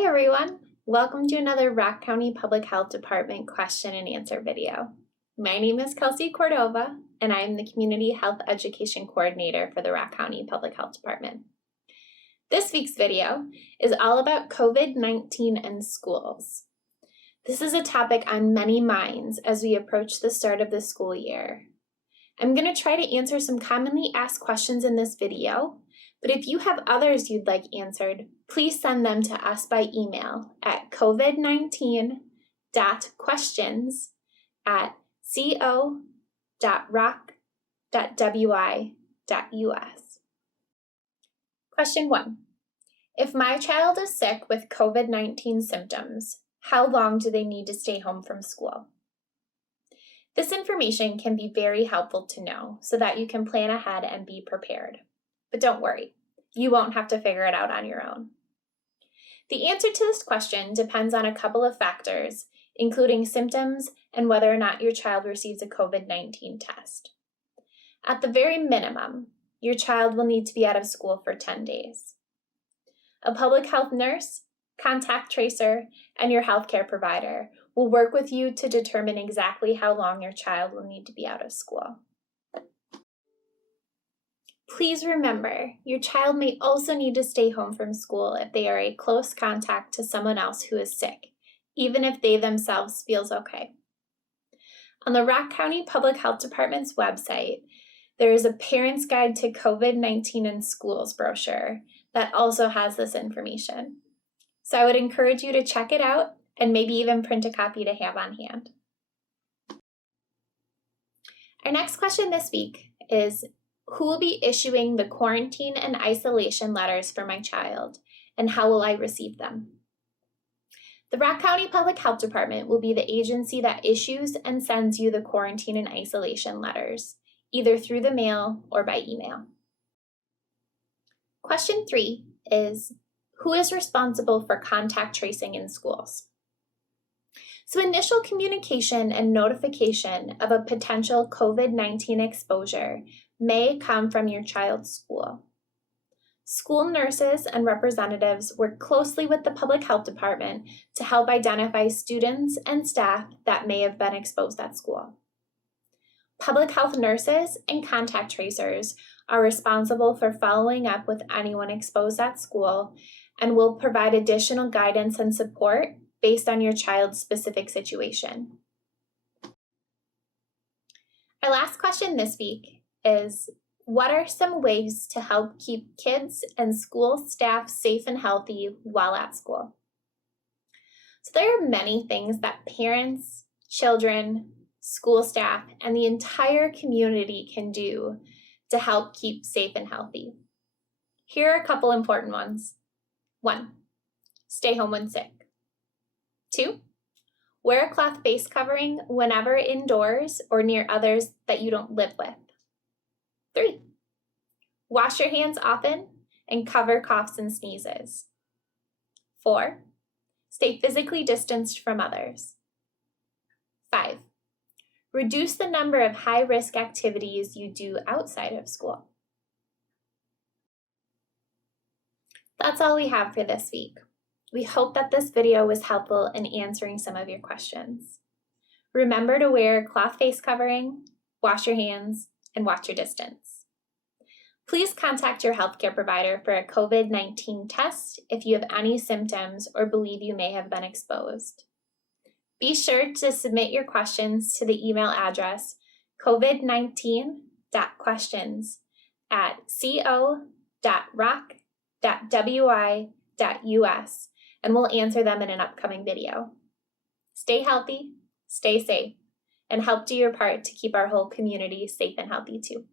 Hi everyone! Welcome to another Rock County Public Health Department question and answer video. My name is Kelsey Cordova and I am the Community Health Education Coordinator for the Rock County Public Health Department. This week's video is all about COVID-19 and schools. This is a topic on many minds as we approach the start of the school year. I'm going to try to answer some commonly asked questions in this video, but if you have others you'd like answered, please send them to us by email at covid19.questions@co.rock.wi.us. Question 1. If my child is sick with COVID-19 symptoms, how long do they need to stay home from school? This information can be very helpful to know so that you can plan ahead and be prepared. But don't worry, you won't have to figure it out on your own. The answer to this question depends on a couple of factors, including symptoms and whether or not your child receives a COVID-19 test. At the very minimum, your child will need to be out of school for 10 days. A public health nurse, contact tracer, and your healthcare provider will work with you to determine exactly how long your child will need to be out of school. Please remember, your child may also need to stay home from school if they are a close contact to someone else who is sick, even if they themselves feels okay. On the Rock County Public Health Department's website, there is a Parent's Guide to COVID-19 in Schools brochure that also has this information. So I would encourage you to check it out and maybe even print a copy to have on hand. Our next question this week is, who will be issuing the quarantine and isolation letters for my child, and how will I receive them? The Rock County Public Health Department will be the agency that issues and sends you the quarantine and isolation letters, either through the mail or by email. Question 3 is, who is responsible for contact tracing in schools? So initial communication and notification of a potential COVID-19 exposure may come from your child's school. School nurses and representatives work closely with the public health department to help identify students and staff that may have been exposed at school. Public health nurses and contact tracers are responsible for following up with anyone exposed at school and will provide additional guidance and support based on your child's specific situation. Our last question this week is, what are some ways to help keep kids and school staff safe and healthy while at school? So there are many things that parents, children, school staff, and the entire community can do to help keep safe and healthy. Here are a couple important ones. 1, stay home when sick. 2, wear a cloth face covering whenever indoors or near others that you don't live with. 3, wash your hands often and cover coughs and sneezes. 4, stay physically distanced from others. 5, reduce the number of high-risk activities you do outside of school. That's all we have for this week. We hope that this video was helpful in answering some of your questions. Remember to wear a cloth face covering, wash your hands, and watch your distance. Please contact your healthcare provider for a COVID-19 test if you have any symptoms or believe you may have been exposed. Be sure to submit your questions to the email address covid19.questions@co.rock.wi.us, and we'll answer them in an upcoming video. Stay healthy, stay safe, and help do your part to keep our whole community safe and healthy too.